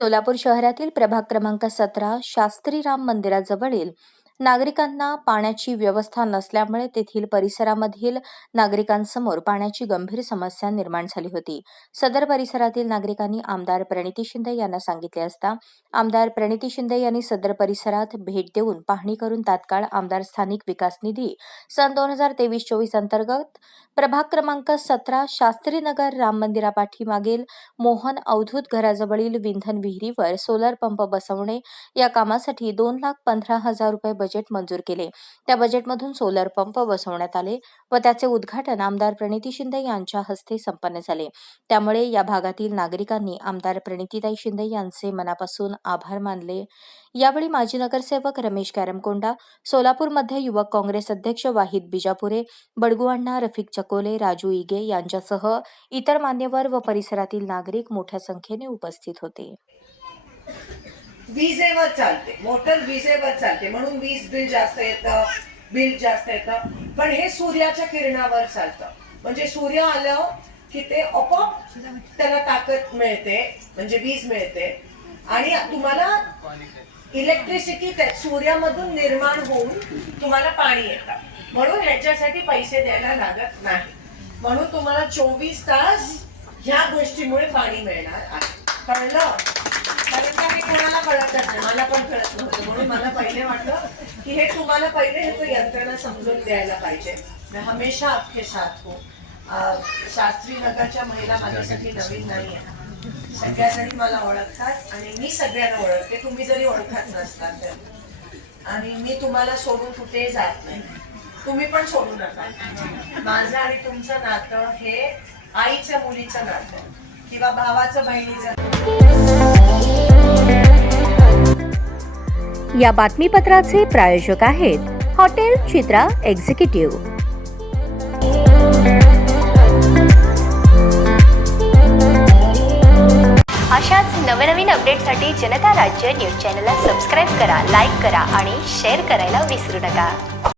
सोलापूर शहरातील प्रभाग क्रमांक सतरा शास्त्री राम मंदिराजवळील नागरिकांना पाण्याची व्यवस्था नसल्यामुळे तेथील परिसरामधील नागरिकांसमोर पाण्याची गंभीर समस्या निर्माण झाली होती. सदर परिसरातील नागरिकांनी आमदार प्रणिती शिंदे यांना सांगितले असता आमदार प्रणिती शिंदे यांनी सदर परिसरात भेट देऊन पाहणी करून तात्काळ आमदार स्थानिक विकास निधी सन दोन हजार तेवीस चोवीस अंतर्गत प्रभाग क्रमांक सतरा शास्त्रीनगर राम मंदिरापाठीमागील मोहन अवधूत घराजवळील विंधन विहिरीवर सोलर पंप बसवणे या कामासाठी दोन लाख पंधरा हजार रुपये बजेट मंजूर केले. त्या बजेटमधून सोलर पंप बसवण्यात आले व त्याचे उद्घाटन आमदार प्रणिती शिंदे यांच्या हस्ते संपन्न झाले. त्यामुळे या भागातील नागरिकांनी आमदार प्रणितीताई शिंदे यांचे मनापासून आभार मानले. यावेळी माजी नगरसेवक रमेश कॅरमकोंडा सोलापूरमध्ये युवक काँग्रेस अध्यक्ष वाहिद बिजापुरे बडगुअण्णा रफिक चकोले राजू इगे यांच्यासह इतर मान्यवर व परिसरातील नागरिक मोठ्या संख्येने उपस्थित होते. विजेवर चालते. मोटर विजेवर चालते. म्हणून वीज बिल जास्त येतं बिल जास्त येतं. पण हे सूर्याच्या किरणावर चालतं. म्हणजे सूर्य आलं की ते आपोआप त्याला ताकद मिळते. म्हणजे वीज मिळते. आणि तुम्हाला इलेक्ट्रिसिटी सूर्यामधून निर्माण होऊन तुम्हाला पाणी येतं. म्हणून ह्याच्यासाठी पैसे द्यायला लागत नाही. म्हणून तुम्हाला चोवीस तास ह्या गोष्टीमुळे पाणी मिळणार आहे. कळलं? कारण का मी कोणाला कळतच नाही? मला पण कळत नव्हतं. म्हणून मला पहिले वाटलं की हे तुम्हाला पहिले ह्याचं यंत्रणा समजून द्यायला पाहिजे. हमेशा आपके साथ हो. शास्त्री नगरच्या महिला माझ्यासाठी नवीन नाही आहे. सगळ्या जणी मला ओळखतात आणि मी सगळ्यांना ओळखते. तुम्ही जरी ओळखत नसतात तर. आणि मी तुम्हाला सोडून कुठेही जात नाही. तुम्ही पण सोडू नका. माझं आणि तुमचं नातं हे आईच्या मुलीचं नातं किंवा भावाचं बहिणीचं. या बातमीपत्राचे प्रायोजक आहेत हॉटेल चित्रा एक्झिक्युटिव्ह. अशाच नवनवीन अपडेटसाठी जनता राज्य न्यूज चॅनलला सबस्क्राईब करा लाईक करा आणि शेअर करायला विसरू नका.